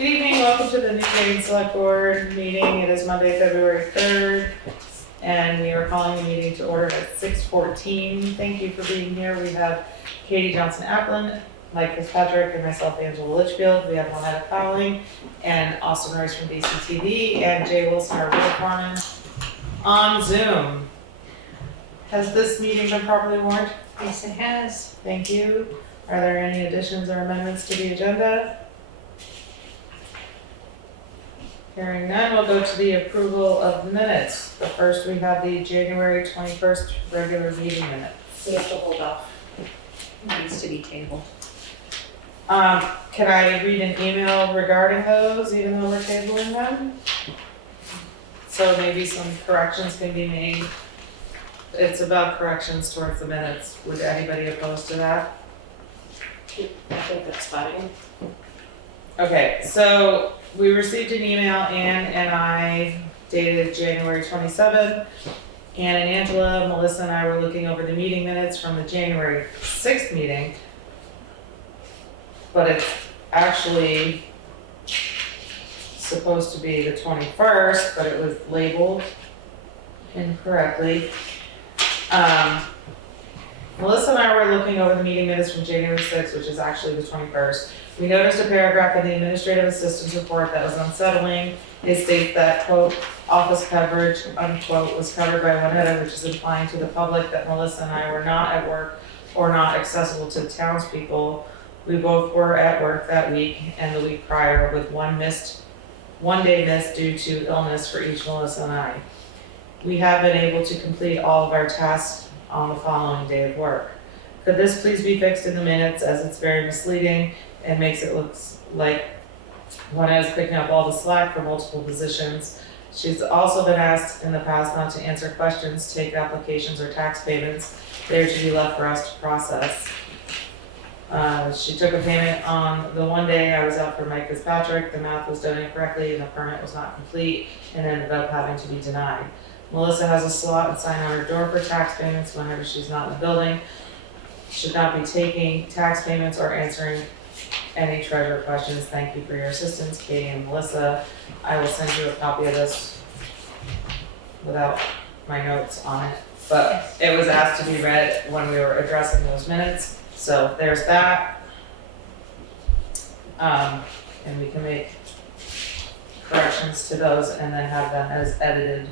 Good evening, welcome to the Newfane Selectboard meeting. It is Monday, February 3rd, and we are calling the meeting to order at 6:14. Thank you for being here. We have Katie Johnson-Aplin, Mike Fitzpatrick, and myself, Angela Litchfield. We have Lynetta Fowling and Austin Royce from DCTV, and Jay Wilson, our real Foreman, on Zoom. Has this meeting been properly warned? Yes, it has. Thank you. Are there any additions or amendments to the agenda? Hearing none, we'll go to the approval of minutes. But first, we have the January 21st regular meeting minutes. We have to hold off. It needs to be tabled. Can I read an email regarding those, even though we're tabling them? So maybe some corrections can be made. It's about corrections towards the minutes. Would anybody oppose to that? I think that's fine. Okay, so we received an email, Ann and I, dated January 27th. Ann and Angela, Melissa and I were looking over the meeting minutes from the January 6th meeting. But it's actually supposed to be the 21st, but it was labeled incorrectly. Melissa and I were looking over the meeting minutes from January 6th, which is actually the 21st. We noticed a paragraph in the administrative assistant's report that was unsettling. It states that, quote, office coverage, unquote, was covered by Lynetta, which is implying to the public that Melissa and I were not at work or not accessible to townspeople. We both were at work that week and the week prior, with one day missed due to illness for each Melissa and I. We have been able to complete all of our tasks on the following day of work. Could this please be fixed in the minutes, as it's very misleading and makes it look like one is picking up all the slack for multiple positions. She's also been asked in the past not to answer questions, take applications, or tax payments. They are to be left for us to process. She took a payment on the one day I was out for Mike Fitzpatrick. The math was done incorrectly and the permit was not complete and ended up having to be denied. Melissa has a slot and sign on her door for tax payments whenever she's not in the building. Should not be taking tax payments or answering any treasurer questions. Thank you for your assistance, Katie and Melissa. I will send you a copy of this without my notes on it, but it was asked to be read when we were addressing those minutes. So there's that. And we can make corrections to those and then have them as edited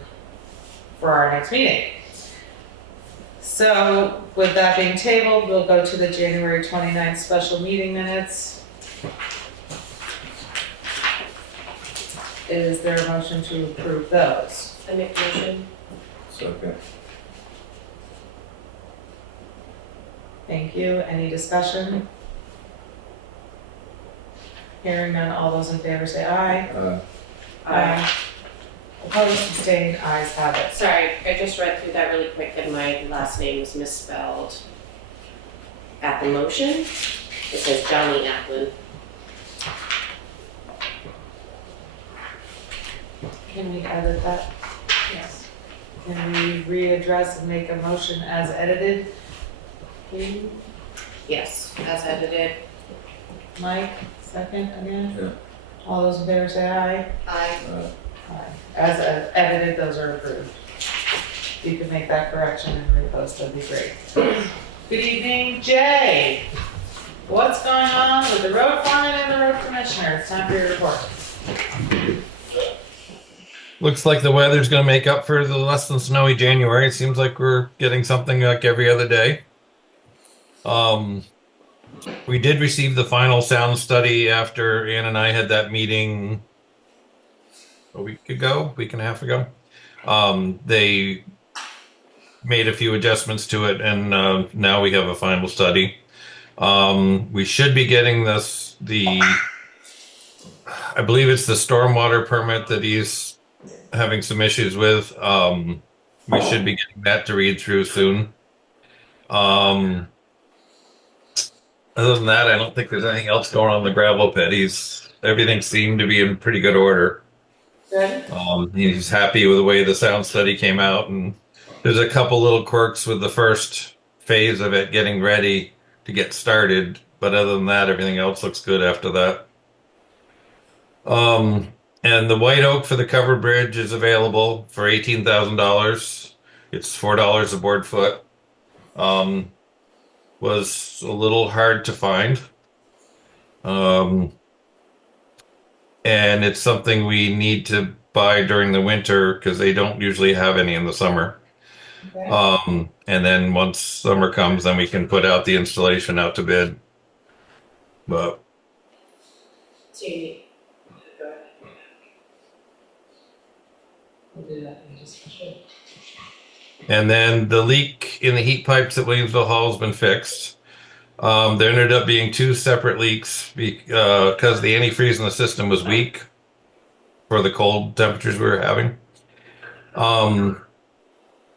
for our next meeting. So with that being tabled, we'll go to the January 29th special meeting minutes. Is there a motion to approve those? I make a motion. Second. Thank you. Any discussion? Hearing none, all those in favor say aye. Aye. Opposed, abstained, ayes have it. Sorry, I just read through that really quick and my last name is misspelled. At the motion, it says Johnny-Aplin. Can we edit that? Yes. Can we readdress and make a motion as edited? Please? Yes, as edited. Mike, second again? Yeah. All those in favor say aye. Aye. Aye. As edited, those are approved. If you could make that correction and repost, that'd be great. Good evening, Jay. What's going on with the road foreman and the road commissioner? It's time for your report. Looks like the weather's going to make up for the less than snowy January. It seems like we're getting something like every other day. We did receive the final sound study after Ann and I had that meeting a week and a half ago. They made a few adjustments to it, and now we have a final study. We should be getting I believe it's the stormwater permit that he's having some issues with. We should be getting that to read through soon. Other than that, I don't think there's anything else going on in the gravel pit. Everything seemed to be in pretty good order. Good. He's happy with the way the sound study came out, and there's a couple little quirks with the first phase of it getting ready to get started, but other than that, everything else looks good after that. And the white oak for the covered bridge is available for $18,000. It's $4 a board foot. Was a little hard to find. And it's something we need to buy during the winter because they don't usually have any in the summer. Okay. And then once summer comes, then we can put out the installation out to bid. But So you need, go ahead. We'll do that in just a minute. and then the leak in the heat pipes at Williamsville Hall has been fixed. There ended up being two separate leaks because the antifreeze in the system was weak for the cold temperatures we were having.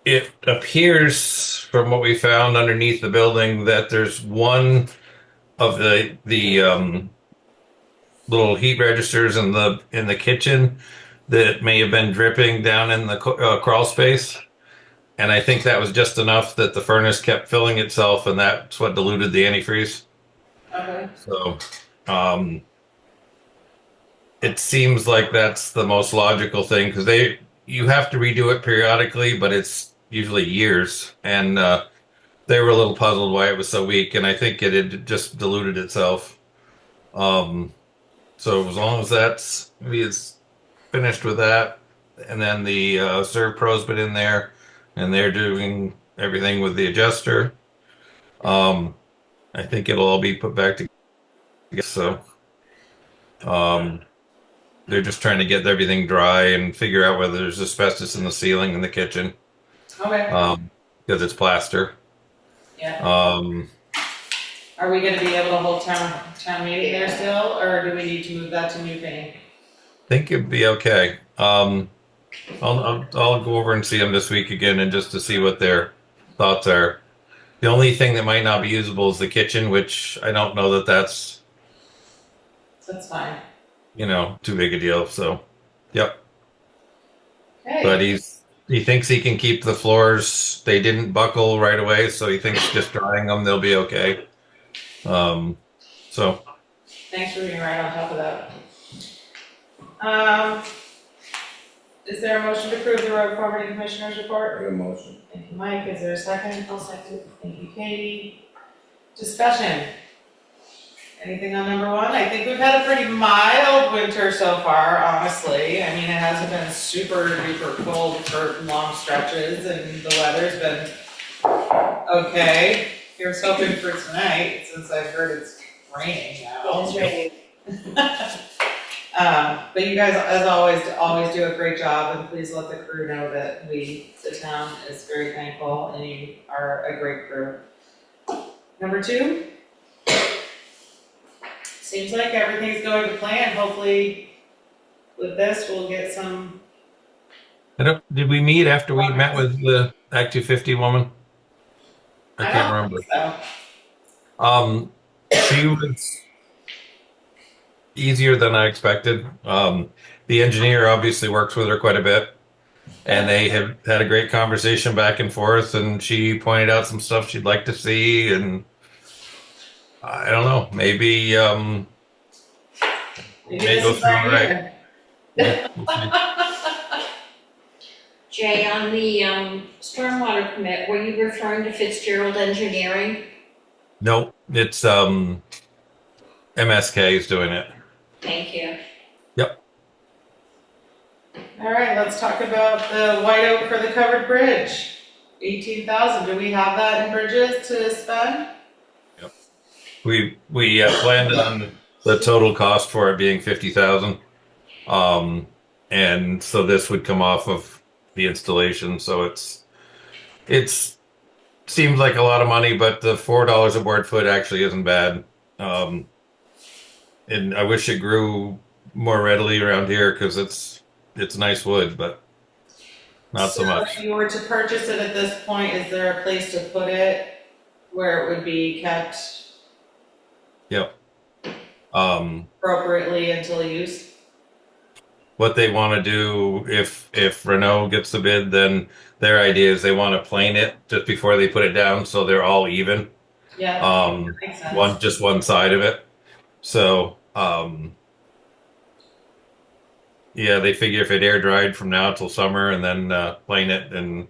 It appears from what we found underneath the building that there's one of the little heat registers in the kitchen that may have been dripping down in the crawl space. And I think that was just enough that the furnace kept filling itself, and that's what diluted the antifreeze. Okay. So, it seems like that's the most logical thing because you have to redo it periodically, but it's usually years. And they were a little puzzled why it was so weak, and I think it had just diluted itself. So as long as that's is finished with that, and then the Serve Pro's been in there, and they're doing everything with the adjuster. I think it'll all be put back together. So, they're just trying to get everything dry and figure out whether there's asbestos in the ceiling in the kitchen, Okay. because it's plaster. Yeah. Are we gonna be able to hold town meeting there still, or do we need to move that to Newfane? I think it'd be okay. I'll go over and see them this week again, and just to see what their thoughts are. The only thing that might not be usable is the kitchen, which I don't know that that's That's fine. too big a deal. So, yep. Okay. But he thinks he can keep the floors. They didn't buckle right away, so he thinks just drying them they'll be okay. So Thanks for being right on top of that. Is there a motion to approve the road foreman and commissioners report? Make a motion. Thank you, Mike. Is there a second? I'll second. Thank you, Katie. Discussion. Anything on number one? I think we've had a pretty mild winter so far, honestly. I mean, it hasn't been super duper cold for long stretches, and the weather's been okay. Here's hoping for tonight, since I've heard it's raining now. It's raining. But you guys, as always do a great job, and please let the crew know that the town is very thankful, and you are a great crew. Number two? Seems like everything's going to plan. Hopefully, with this, we'll get some. did we meet after we met with the Act 250 woman? I can't remember. So. She was easier than I expected. The engineer obviously works with her quite a bit, and they have had a great conversation back and forth, and she pointed out some stuff she'd like to see, and I don't know, maybe Maybe this go is through our all right. year. Yeah, we'll see. Jay, on the stormwater permit, were you referring to Fitzgerald Engineering? No, it's MSK is doing it. Thank you. Yep. All right, let's talk about the white oak for the covered bridge. 18,000. Do we have that in bridges to spend? We planned on the total cost for it being 50,000, and so this would come off of the installation. So it's seems like a lot of money, but the $4 a board foot actually isn't bad. And I wish it grew more readily around here because it's nice wood, but not so much. If you were to purchase it at this point, is there a place to put it where it would be kept Yep. appropriately until used? What they want to do, if Renault gets the bid, then their idea is they want to plane it just before they put it down, so they're all even. Yeah, makes sense. One side of it. So Yeah, they figure if it air dried from now till summer and then plane it, and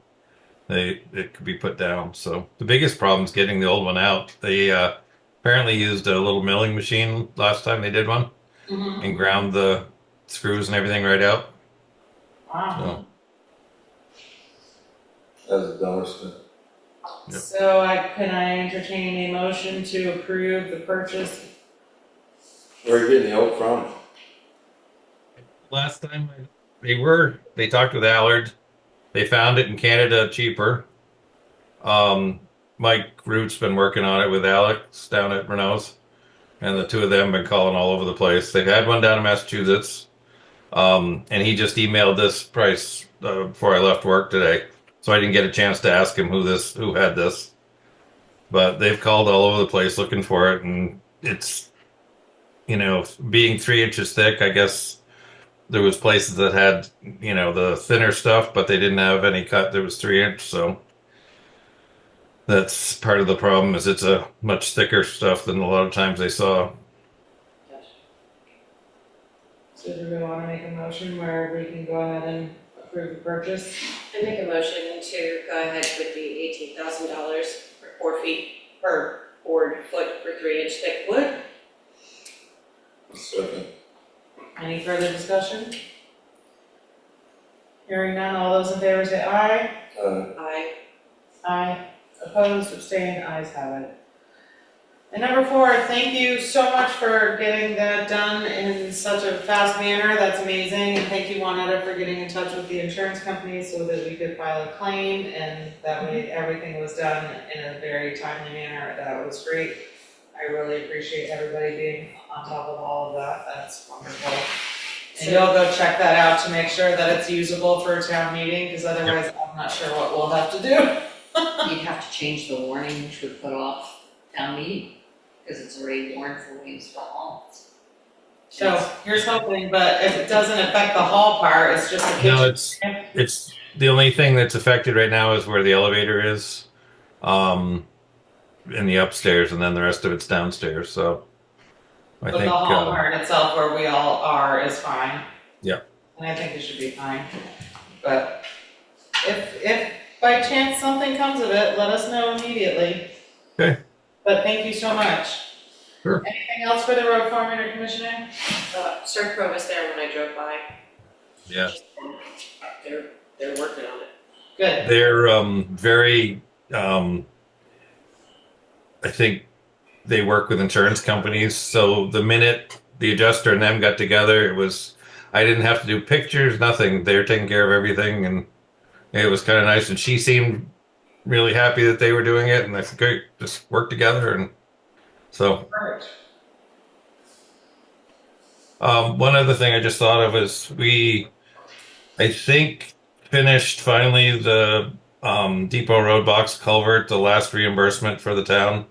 it could be put down. So the biggest problem is getting the old one out. They apparently used a little milling machine last time they did one Mhm. and ground the screws and everything right out. Wow. That's the dumbest thing. Yep. So can I entertain a motion to approve the purchase? Where are you getting the oak from? Last time they talked with Allard. They found it in Canada cheaper. Mike Root's been working on it with Alex down at Renault's, and the two of them been calling all over the place. They've had one down in Massachusetts, and he just emailed this price before I left work today, so I didn't get a chance to ask him who had this. But they've called all over the place looking for it, and it's, being 3 inches thick. I guess there was places that had, the thinner stuff, but they didn't have any cut that was 3 inch, so. That's part of the problem, is it's a much thicker stuff than a lot of times they saw. So do we want to make a motion where we can go ahead and approve the purchase? I make a motion to go ahead with the $18,000 for 4 feet per board foot for 3-inch thick wood. Second. Any further discussion? Hearing none, all those in favor say aye. Aye. Aye. Opposed, abstained, ayes have it. And number 4, thank you so much for getting that done in such a fast manner. That's amazing. And thank you, Juanetta, for getting in touch with the insurance company so that we could file a claim, and that way everything was done in a very timely manner. That was great. I really appreciate everybody being on top of all of that. That's wonderful. And you'll go check that out to make sure that it's usable for a town meeting, because otherwise I'm not sure what we'll have to do. You'd have to change the warning, which would put off town meeting, because it's already warned for Williams Hall. So here's hoping, but if it doesn't affect the hall part, it's just the kitchen. No, it's the only thing that's affected right now is where the elevator is, in the upstairs, and then the rest of it's downstairs. So I But think the hall part itself, where we all are, is fine. Yeah. And I think it should be fine. But if by chance something comes of it, let us know immediately. Okay. But thank you so much. Sure. Anything else for the road foreman or commissioner? Serpro was there when I drove by. yeah, They're working on it. Good. they're very. I think they work with insurance companies, so the minute the adjuster and them got together, I didn't have to do pictures, nothing. They were taking care of everything, and it was kind of nice. And she seemed really happy that they were doing it, and I said, great, just work together. And so, Perfect. one other thing I just thought of is I think, finished finally the Depot Road box culvert, the last reimbursement for the town.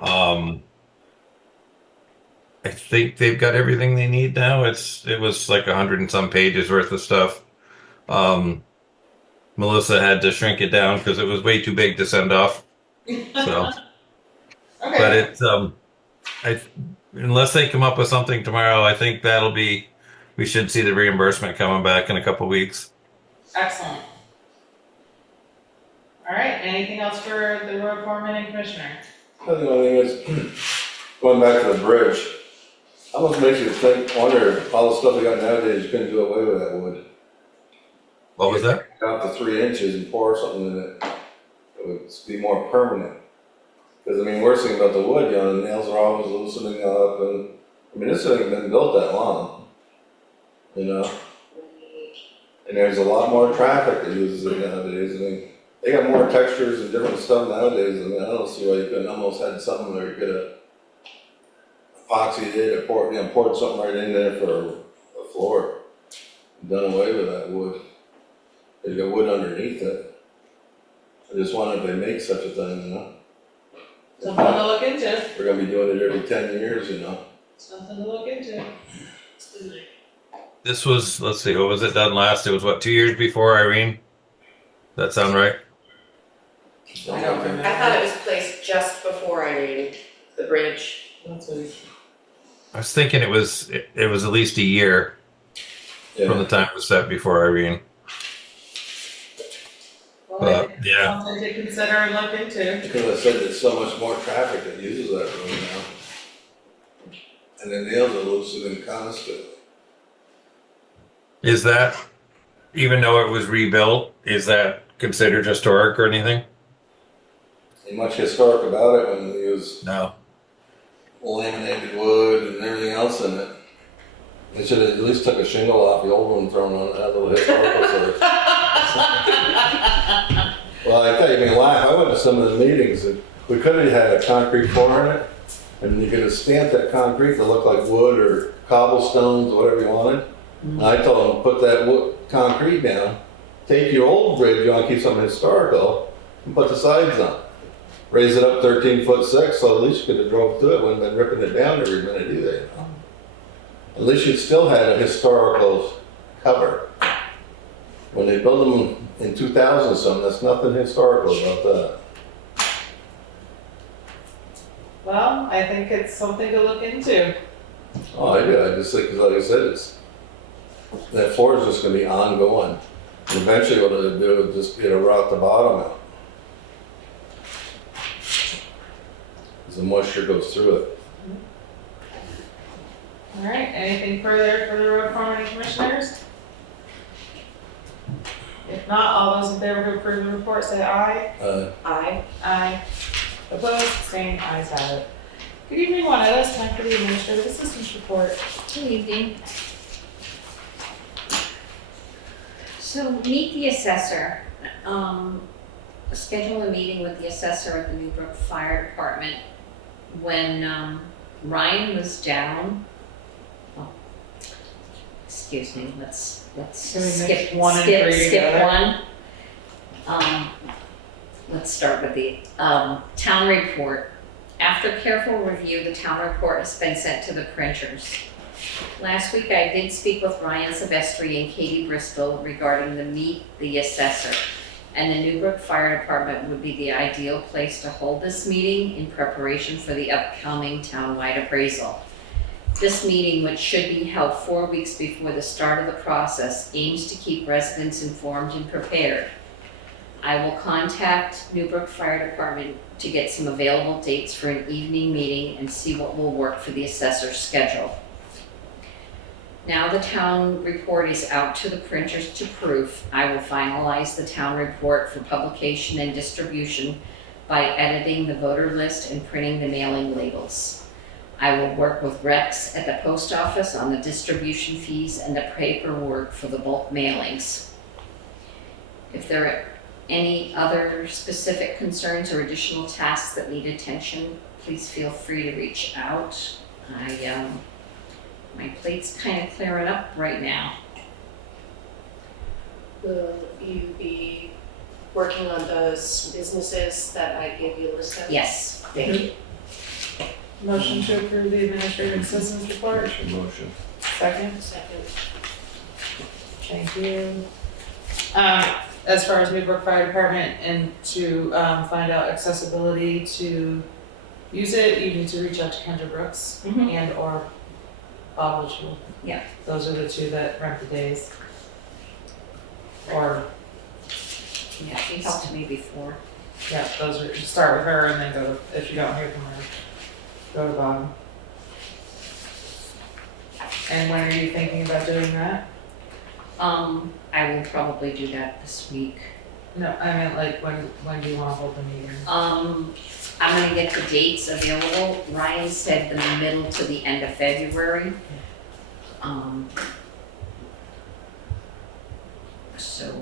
I think they've got everything they need now. It was like 100 and some pages worth of stuff. Melissa had to shrink it down because it was way too big to send off. So, Okay. but unless they come up with something tomorrow, I think we should see the reimbursement coming back in a couple weeks. Excellent. All right, anything else for the road foreman and commissioner? I think the only thing is, going back to the bridge, almost makes you wonder if all the stuff we got nowadays, you couldn't do away with that wood. What was that? Out to 3 inches and pour something in it, it would be more permanent. Because worst thing about the wood, the nails are always loosening up, and this thing hasn't been built that long, And there's a lot more traffic that uses it nowadays. They got more textures and different stuff nowadays. I don't see why you couldn't almost had something where you could have epoxied it or poured something right in there for a floor. Done away with that wood. They got wood underneath it. I just wonder if they make such a thing, Something to look into. We're gonna be doing it every 10 years, Something to look into. This was, let's see, what was it done last? It was 2 years before Irene? That sound right? I don't remember. I thought it was placed just before Irene, the bridge. That's what I was thinking it was at least a year. from the Yeah, time it was set before Irene. Well, But, I think it's yeah. something to consider and look into. because I said there's so much more traffic that uses that road now. And the nails are loosening constantly. Is that, even though it was rebuilt, is that considered historic or anything? Ain't much historic about it when they use No. laminated wood and everything else in it. They should have at least took a shingle off the old one, thrown on that little historical sort of. Well, I tell you, you can laugh. I went to some of the meetings and we could have had a concrete floor in it, and you could have stamped that concrete to look like wood or cobblestones, whatever you wanted. And I told them, put that wood concrete down, take your old bridge on, keep something historical, and put the sides on. Raise it up 13'6", so at least you could have drove through it, wouldn't have been ripping it down every minute either, you know? At least you still had a historical cover. When they built them in 2000 something, there's nothing historical about that. Well, I think it's something to look into. Oh, I do, I just think, 'cause like I said, that floor is just gonna be ongoing. And eventually what it'll do is just get a rot the bottom out. As the moisture goes through it. All right, anything further for the road foreman and commissioners? If not, all those in favor to approve the report, say aye. Aye. Aye. Opposed, abstained, ayes have it. Good evening, Juanetta, it's time for the administrative assistance report. Good evening. So meet the assessor. Schedule a meeting with the assessor at the Newbrook Fire Department. When Ryan was down, excuse me, let's Can we mix skip one and three skip together? one. Let's start with the town report. After careful review, the town report has been sent to the printers. Last week, I did speak with Ryan Silvestri and Katie Bristol regarding the meet the assessor, and the Newbrook Fire Department would be the ideal place to hold this meeting in preparation for the upcoming townwide appraisal. This meeting, which should be held 4 weeks before the start of the process, aims to keep residents informed and prepared. I will contact Newbrook Fire Department to get some available dates for an evening meeting and see what will work for the assessor's schedule. Now the town report is out to the printers to proof. I will finalize the town report for publication and distribution by editing the voter list and printing the mailing labels. I will work with Rex at the post office on the distribution fees and the paperwork for the bulk mailings. If there are any other specific concerns or additional tasks that need attention, please feel free to reach out. My plate's kind of clearing up right now. Will you be working on those businesses that I gave you a list of? Yes. Thank you. Motion to approve the administrative assistance report, Motion. second, Second. thank you. As far as Newbrook Fire Department and to, find out accessibility to use it, you need to reach out to Kendra Brooks Mhm. and or Bob Litchfield. Yeah. Those are the two that rent the days. Or, Yeah, she talked to me before. yeah, those are, start with her and then go, if you don't hear from her, go to Bob. And when are you thinking about doing that? I will probably do that this week. No, I meant like, when do you wanna hold the meeting? I'm gonna get the dates available. Ryan said the middle to the end of February. So,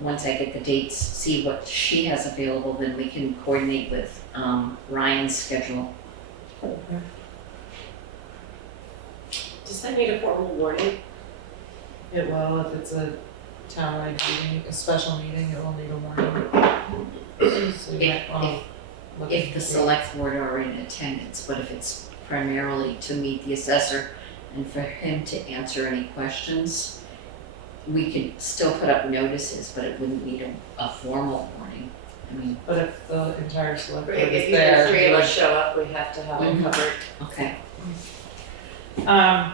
once I get the dates, see what she has available, then we can coordinate with, Ryan's schedule. Does that need a formal warning? It will, if it's a townwide meeting, a special meeting, it will need a warning. So you might wanna look If into the it. select board are in attendance, but if it's primarily to meet the assessor and for him to answer any questions, we could still put up notices, but it wouldn't need a formal warning. I mean, But if the entire select board If is you there. the three of you us show up, we have to have it Mhm. covered. okay. would-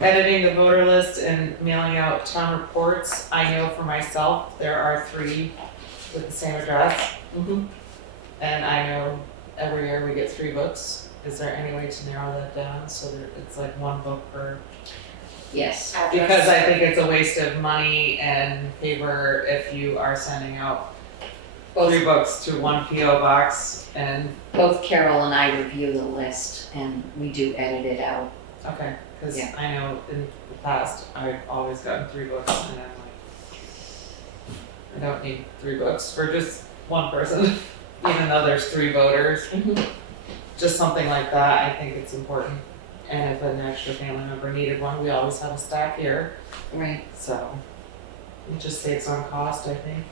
editing the voter list and mailing out town reports. I know for myself, there are 3 with the same address. And I know every year we get 3 books. Is there any way to narrow that down so that it's like 1 book per? Yes. Because I think it's a waste of money and paper if you are sending out 3 books to 1 PO box and, Both Carol and I review the list and we do edit it out. okay, cause Yeah. I know in the past, I've always gotten 3 books and I'm like, I don't need 3 books for just 1 person, even though there's 3 voters. Just something like that, I think it's important. And if an extra family member needed one, we always have a stack here, Right. so it just saves on cost, I think.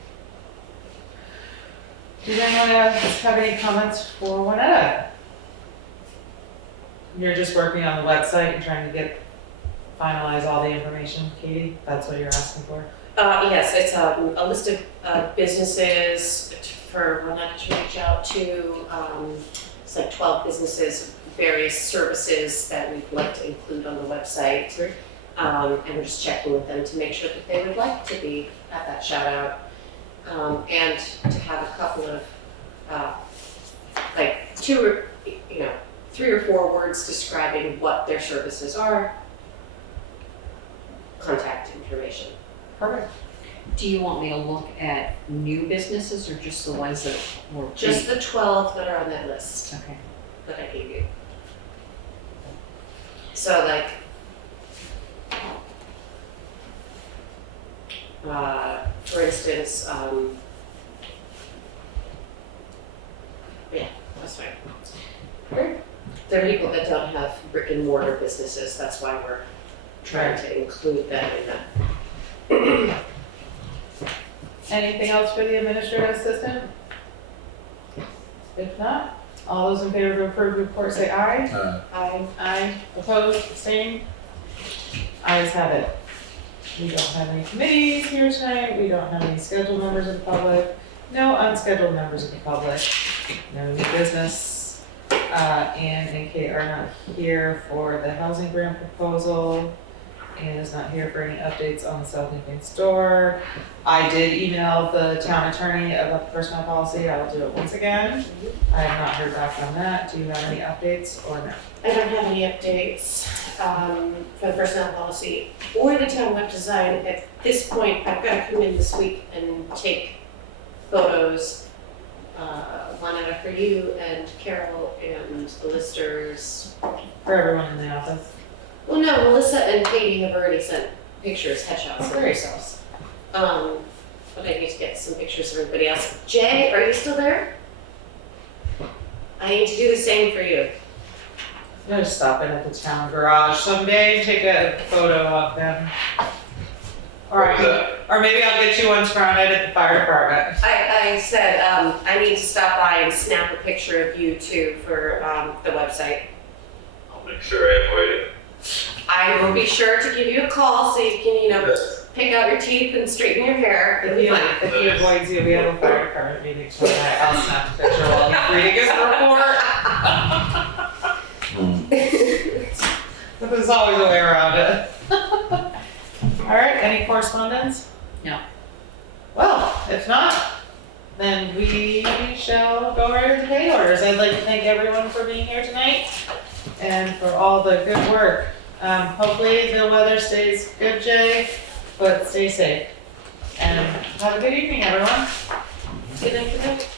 Does anyone have any comments for Winetta? You're just working on the website and trying to finalize all the information, Katie? That's what you're asking for? Yes, it's a list of businesses for Winetta to reach out to. It's like 12 businesses, various services that we'd like to include on the website. And we're just checking with them to make sure that they would like to be at that shout out. And to have a couple of, like 2 or, 3 or 4 words describing what their services are, contact information. Perfect. Do you want me to look at new businesses or just the ones that were? Just the 12 that are on that list Okay. that I gave you. So like, for instance, yeah, that's fine. Great. There are people that don't have brick and mortar businesses, that's why we're trying to include them in that. Anything else for the administrative assistant? If not, all those in favor to approve the report say aye. Aye. Opposed, abstained? Ayes have it. We don't have any committees here tonight, we don't have any scheduled members of the public, no unscheduled members of the public, no new business. Ann and Kate are not here for the housing grant proposal. Ann is not here for any updates on the South Newfane store. I did email the town attorney about the personnel policy, I will do it once again. I have not heard back on that, do you have any updates or no? I don't have any updates for the personnel policy or the town web design. At this point, I've got to come in this week and take photos, Juanetta for you and Carol and the listers. For everyone in the office? Well, no, Melissa and Katie have already sent pictures, headshots of Great. themselves. But I need to get some pictures of everybody else. Jay, are you still there? I need to do the same for you. I'm gonna stop in at the town garage someday and take a photo of them. Or maybe I'll get you one surrounded at the fire department. I said, I need to stop by and snap a picture of you too for, the website. I'll make sure I avoid it. I will be sure to give you a call so you can, pick out your teeth and straighten your hair. It'll be fine. If he avoids you, we have a fire department meeting tonight, I'll snap a picture while he's reading his report. But there's always a way around it. All right, any correspondence? No. Well, if not, then we shall go right into pay orders. I'd like to thank everyone for being here tonight and for all the good work. Hopefully the weather stays good, Jay, but stay safe. And have a good evening, everyone. Good night, good night.